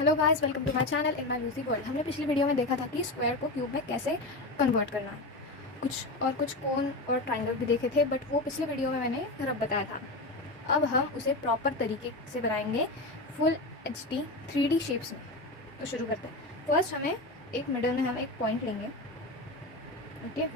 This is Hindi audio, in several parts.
Hello guys, welcome to my channel in my music world. हमने पिछली वीडियो में देखा था कि स्क्वायर को क्यूब में कैसे कन्वर्ट करना है। कुछ कोन और ट्रायंगल भी देखे थे, बट वो पिछले वीडियो में मैंने रब बताया था। अब हम उसे प्रॉपर तरीके से बनाएंगे फुल HD 3D शेप्स में। तो शुरू करते हैं। फर्स्ट हमें एक मिडल में हम एक पॉइंट लेंगे, ओके,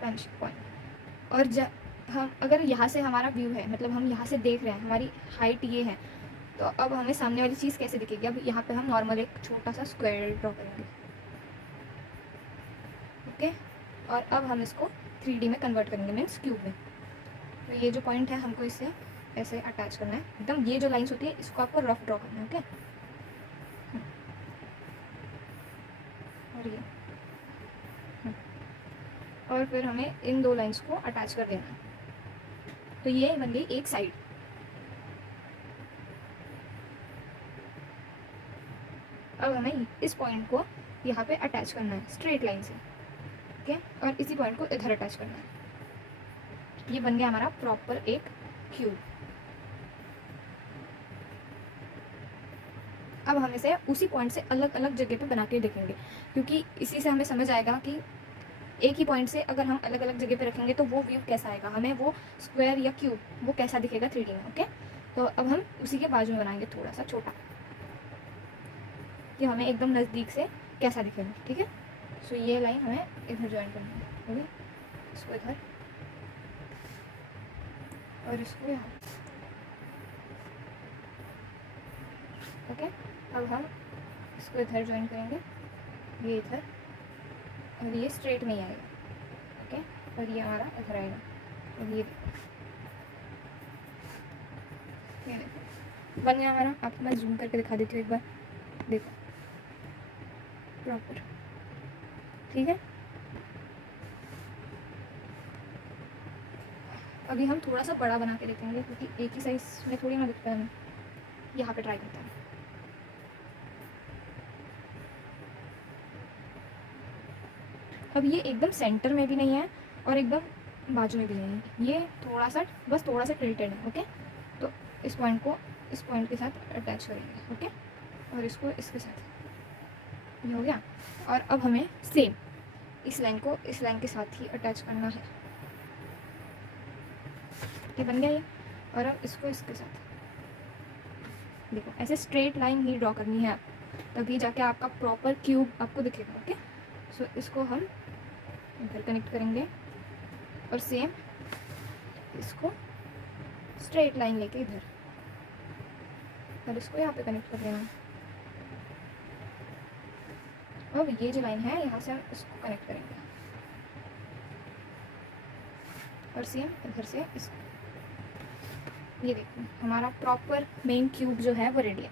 पॉइंट। और हम अगर यहाँ से हमारा व्यू है, मतलब हम यहाँ से देख रहे हैं, हमारी हाइट ये है, तो अब हमें सामने वाली चीज़ कैसे दिखेगी। अब यहाँ पे हम नॉर्मल एक छोटा सा स्क्वायर ड्रॉ करेंगे, ओके। और अब हम इसको 3D में कन्वर्ट करेंगे, मीन्स क्यूब में। तो ये जो पॉइंट है हमको इससे ऐसे अटैच करना है एकदम। ये जो लाइंस होती है इसको आपको रफ ड्रॉ करना है, ओके। और ये और फिर हमें इन दो लाइंस को अटैच कर देना है। तो ये बन गई एक साइड। अब हमें इस पॉइंट को यहाँ पे अटैच करना है स्ट्रेट लाइन से, ओके। और इसी पॉइंट को इधर अटैच करना है। ये बन गया हमारा प्रॉपर एक क्यूब। अब हम इसे उसी पॉइंट से अलग अलग जगह पे बना के देखेंगे, क्योंकि इसी से हमें समझ आएगा कि एक ही पॉइंट से अगर हम अलग अलग जगह पे रखेंगे तो वो व्यू कैसा आएगा, हमें वो स्क्वायर या क्यूब वो कैसा दिखेगा 3D में, ओके। तो अब हम उसी के बाजू में बनाएंगे थोड़ा सा छोटा, कि हमें एकदम नज़दीक से कैसा दिखेगा, ठीक है। सो ये लाइन हमें इधर ज्वाइन करनी है, ठीक है। इसको इधर और इसको यहाँ, ओके। अब हम इसको इधर ज्वाइन करेंगे, ये इधर, और ये स्ट्रेट में ही आएगा, ओके। और ये हमारा इधर आएगा, और ये देखो बन गया हमारा। आपको मैं जूम करके दिखा देती हूँ एक बार, देखो प्रॉपर, ठीक है। अभी हम थोड़ा सा बड़ा बना के देखेंगे, क्योंकि एक ही साइज में थोड़ी ना दिखता है हमें। यहाँ पे ट्राई करते हैं। अब ये एकदम सेंटर में भी नहीं है और एकदम बाजू में भी नहीं है, ये थोड़ा सा, बस थोड़ा सा टिल्टेड है, ओके। तो इस पॉइंट को इस पॉइंट के साथ अटैच करेंगे, ओके। और इसको इसके साथ, ये हो गया। और अब हमें सेम इस लाइन को इस लाइन के साथ ही अटैच करना है, ये बन गया ये। और अब इसको इसके साथ, देखो ऐसे स्ट्रेट लाइन ही ड्रॉ करनी है, तभी जाके आपका प्रॉपर क्यूब आपको दिखेगा, ओके। सो इसको हम इधर कनेक्ट करेंगे और सेम इसको स्ट्रेट लाइन लेके इधर, और इसको यहाँ पे कनेक्ट कर देना। अब ये जो लाइन है यहाँ से हम इसको कनेक्ट करेंगे, और सेम इधर से इसको। ये देखो हमारा प्रॉपर मेन क्यूब जो है वो रेडी है।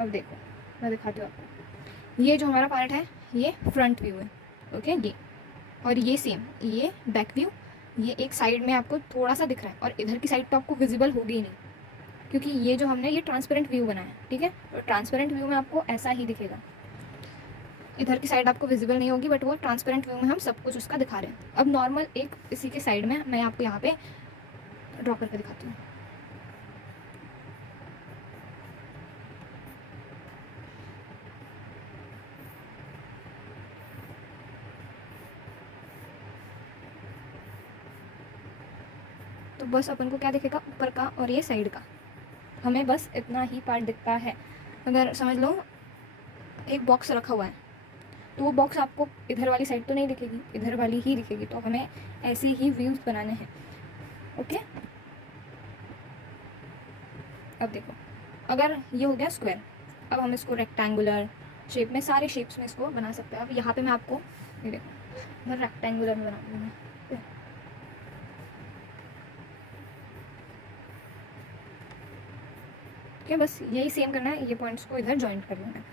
अब देखो मैं दिखाती हूँ आपको। ये जो हमारा पार्ट है ये फ्रंट व्यू है, ओके, ये। और ये सेम, ये बैक व्यू। ये एक साइड में आपको थोड़ा सा दिख रहा है, और इधर की साइड तो आपको विजिबल होगी ही नहीं, क्योंकि ये जो हमने ये ट्रांसपेरेंट व्यू बनाया है, ठीक है। और ट्रांसपेरेंट व्यू में आपको ऐसा ही दिखेगा, इधर की साइड आपको विजिबल नहीं होगी, बट वो ट्रांसपेरेंट व्यू में हम सब कुछ उसका दिखा रहे हैं। अब नॉर्मल एक इसी के साइड में मैं आपको यहाँ पे ड्रॉ करके दिखाती हूँ। तो बस अपन को क्या दिखेगा, ऊपर का और ये साइड का, हमें बस इतना ही पार्ट दिखता है। अगर समझ लो एक बॉक्स रखा हुआ है, तो वो बॉक्स आपको इधर वाली साइड तो नहीं दिखेगी, इधर वाली ही दिखेगी। तो हमें ऐसे ही व्यूज बनाने हैं, ओके। अब देखो, अगर ये हो गया स्क्वायर, अब हम इसको रेक्टेंगुलर शेप में, सारे शेप्स में इसको बना सकते हैं। अब यहाँ पे मैं आपको, ये देखो मैं रेक्टेंगुलर में बना दूँगी, ओके। बस यही सेम करना है, ये पॉइंट्स को इधर जॉइंट कर लेना है,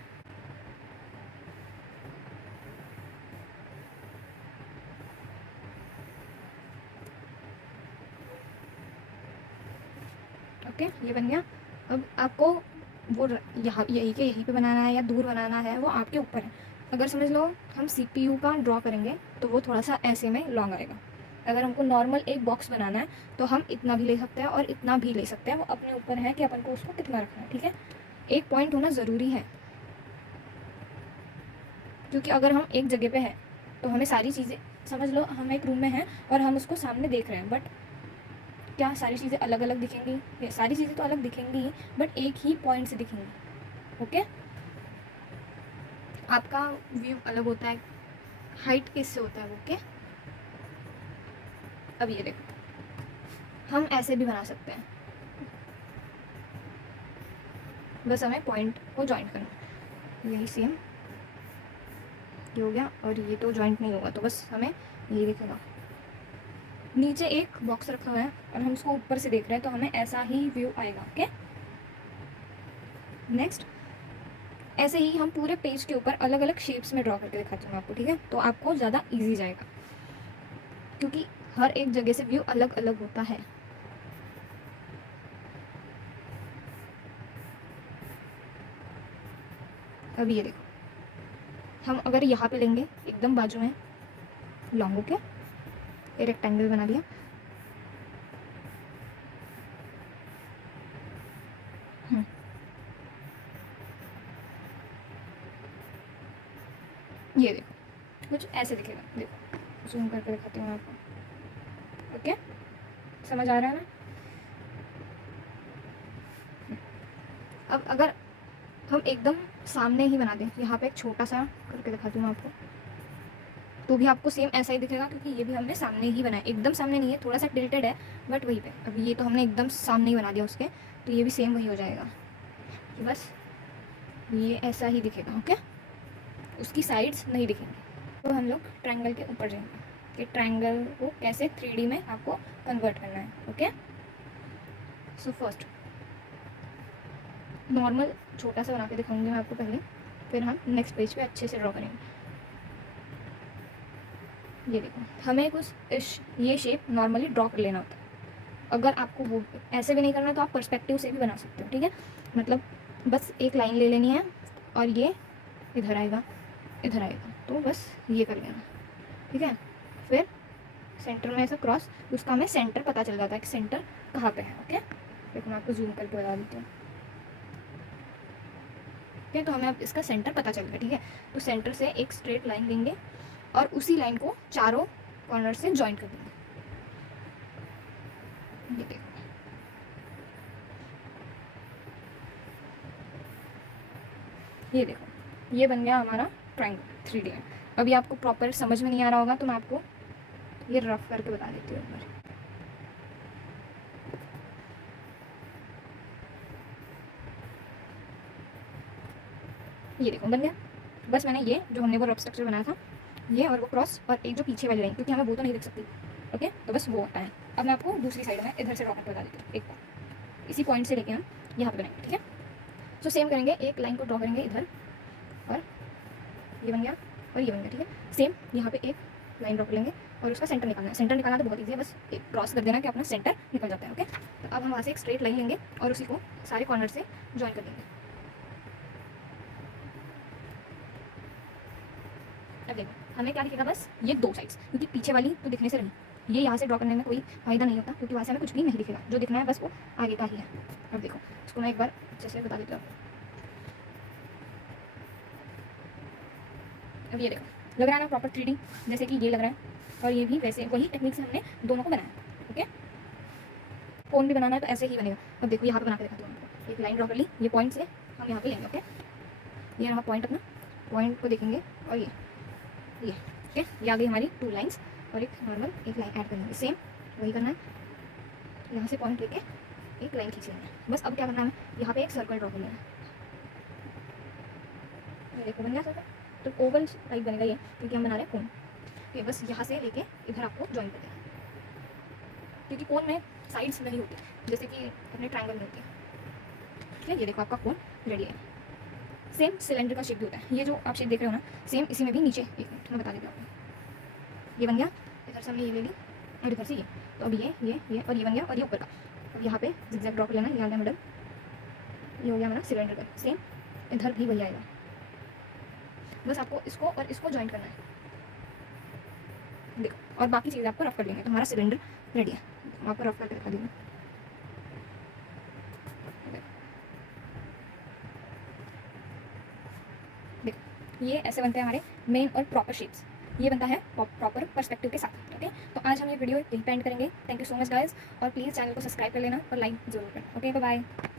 ओके। ये बन गया। अब आपको वो यहाँ यहीं के यहीं पे बनाना है या दूर बनाना है, वो आपके ऊपर है। अगर समझ लो हम CPU का ड्रॉ करेंगे तो वो थोड़ा सा ऐसे में लॉन्ग आएगा। अगर हमको नॉर्मल एक बॉक्स बनाना है तो हम इतना भी ले सकते हैं और इतना भी ले सकते हैं, वो अपने ऊपर है कि अपन को उसको कितना रखना है, ठीक है। एक पॉइंट होना ज़रूरी है, क्योंकि अगर हम एक जगह पे हैं तो हमें सारी चीज़ें, समझ लो हम एक रूम में हैं और हम उसको सामने देख रहे हैं, बट क्या सारी चीज़ें अलग अलग दिखेंगी? सारी चीज़ें तो अलग दिखेंगी ही, बट एक ही पॉइंट से दिखेंगी। ओके, आपका व्यू अलग होता है, हाइट किससे होता है वो। ओके, अब ये देखो हम ऐसे भी बना सकते हैं, बस हमें पॉइंट को ज्वाइन करना है। यही सेम ये हो गया, और ये तो ज्वाइंट नहीं होगा, तो बस हमें ये दिखेगा। नीचे एक बॉक्स रखा हुआ है और हम उसको ऊपर से देख रहे हैं, तो हमें ऐसा ही व्यू आएगा। ओके, नेक्स्ट ऐसे ही हम पूरे पेज के ऊपर अलग अलग शेप्स में ड्रॉ करके दिखाती हूँ आपको, ठीक है? तो आपको ज़्यादा इजी जाएगा, क्योंकि हर एक जगह से व्यू अलग अलग होता है। अब ये देखो, हम अगर यहाँ पे लेंगे एकदम बाजू में लॉन्ग, ओके, ये रेक्टेंगल बना दिया। ये देखो कुछ ऐसे दिखेगा, देखो जूम करके दिखाती हूँ आपको। ओके, समझ आ रहा है ना? अब अगर हम एकदम सामने ही बना दें, यहाँ पे एक छोटा सा करके दिखाती हूँ आपको, तो भी आपको सेम ऐसा ही दिखेगा, क्योंकि ये भी हमने सामने ही बनाया, एकदम सामने नहीं है, थोड़ा सा टिल्टेड है, बट वहीं पे। अब ये तो हमने एकदम सामने ही बना दिया उसके, तो ये भी सेम वही हो जाएगा कि बस ये ऐसा ही दिखेगा। ओके, उसकी साइड्स नहीं दिखेंगी। तो हम लोग ट्रायंगल के ऊपर जाएंगे कि ट्रायंगल को कैसे 3D में आपको कन्वर्ट करना है। ओके, सो फर्स्ट नॉर्मल छोटा सा बना के दिखाऊंगी मैं आपको पहले, फिर हम नेक्स्ट पेज पे अच्छे से ड्रॉ करेंगे। ये देखो, हमें कुछ ये शेप नॉर्मली ड्रॉ कर लेना होता है। अगर आपको वो ऐसे भी नहीं करना तो आप पर्सपेक्टिव से भी बना सकते हो, ठीक है? मतलब बस एक लाइन ले लेनी है और ये इधर आएगा, इधर आएगा, तो बस ये कर लेना, ठीक है? फिर सेंटर में ऐसा क्रॉस, उसका हमें सेंटर पता चल जाता है कि सेंटर कहाँ पे है। ओके, देखो मैं आपको जूम करके बता देती हूँ। ठीक है, तो हमें अब इसका सेंटर पता चल गया, ठीक है? तो सेंटर से एक स्ट्रेट लाइन लेंगे और उसी लाइन को चारों कॉर्नर से ज्वाइन कर देंगे। ये देखो, ये देखो, ये बन गया हमारा ट्रायंगल 3D में। अभी आपको प्रॉपर समझ में नहीं आ रहा होगा, तो मैं आपको ये रफ करके बता देती हूँ एक बार। ये देखो बन गया। बस मैंने ये जो हमने वो रफ स्ट्रक्चर बनाया था, ये और वो क्रॉस और एक जो पीछे वाली लाइन, क्योंकि हमें वो तो नहीं दिख सकती। ओके, तो बस वो होता है। अब मैं आपको दूसरी साइड में इधर से ड्रॉ करके बता देती हूँ। एक बार इसी पॉइंट से लेके हम यहाँ पे बनाएंगे, ठीक है? सो सेम करेंगे, एक लाइन को ड्रॉ करेंगे इधर, और ये बन गया और ये बन गया, ठीक है? सेम यहाँ पे एक लाइन ड्रॉ कर लेंगे और उसका सेंटर निकालना है। सेंटर निकालना तो बहुत ईजी है, बस एक क्रॉस कर देना कि अपना सेंटर निकल जाता है। ओके, तो अब हम वहाँ से एक स्ट्रेट लाइन लेंगे और उसी को सारे कॉर्नर से ज्वाइन कर देंगे। अब देखो हमें क्या दिखेगा, बस ये दो साइड्स, क्योंकि पीछे वाली तो दिखने से रही, ये यहाँ से ड्रॉ करने में कोई फायदा नहीं होता, क्योंकि वहाँ से हमें कुछ भी नहीं दिखेगा। जो दिखना है बस वो आगे का ही है। अब देखो इसको मैं एक बार अच्छे से बता देती हूँ। अब ये देखो लग रहा है ना प्रॉपर 3D, जैसे कि ये लग रहा है, और ये भी वैसे वही टेक्निक से हमने दोनों को बनाया। ओके, कोन भी बनाना है तो ऐसे ही बनेगा। अब देखो यहाँ पे बना के दिखाती हूँ आपको। एक लाइन ड्रॉ कर ली, ये पॉइंट से हम यहाँ पे लेंगे। ओके, ये रहा पॉइंट, अपना पॉइंट को देखेंगे, और ये ओके, ये आ गई हमारी 2 लाइन्स और एक नॉर्मल एक लाइन ऐड करेंगे। सेम वही करना है, यहाँ से पॉइंट लेके एक लाइन खींच लेंगे। बस अब क्या करना है, यहाँ पे एक सर्कल ड्रॉ कर लेना है। ये देखो बन गया सर्कल, तो ओवल टाइप बनेगा ये, क्योंकि हम बना रहे हैं कोन। ये बस यहाँ से लेके इधर आपको ज्वाइन कर देना, क्योंकि कोन में साइड्स नहीं होती जैसे कि अपने ट्रायंगल में होती है। ठीक है, ये देखो आपका कोन रेडी है। सेम सिलेंडर का शेप भी होता है, ये जो आप शेप देख रहे हो ना, सेम इसी में भी नीचे, एक मिनट मैं बता देती हूँ आपको। ये बन गया, इधर से हमने ये ले ली और इधर से ये, तो अब ये और ये बन गया, और ये ऊपर का। अब यहाँ पे जिगजैग ड्रॉ कर लेना, ये आ गया मिडल, ये हो गया हमारा सिलेंडर का। सेम इधर भी वही आएगा, बस आपको इसको और इसको ज्वाइन करना है। देखो, और बाकी चीज़ें आपको रफ कर लेंगे, तो हमारा सिलेंडर रेडी है। मैं आपको रफ करके दिखा दूँगी। देखो ये ऐसे बनते हैं हमारे मेन और प्रॉपर शेप्स, ये बनता है प्रॉपर पर्सपेक्टिव के साथ। ओके, तो आज हम ये वीडियो यहीं पे एंड करेंगे। Thank you so much guys, और प्लीज़ चैनल को सब्सक्राइब कर लेना और लाइक जरूर करना। Okay, bye bye.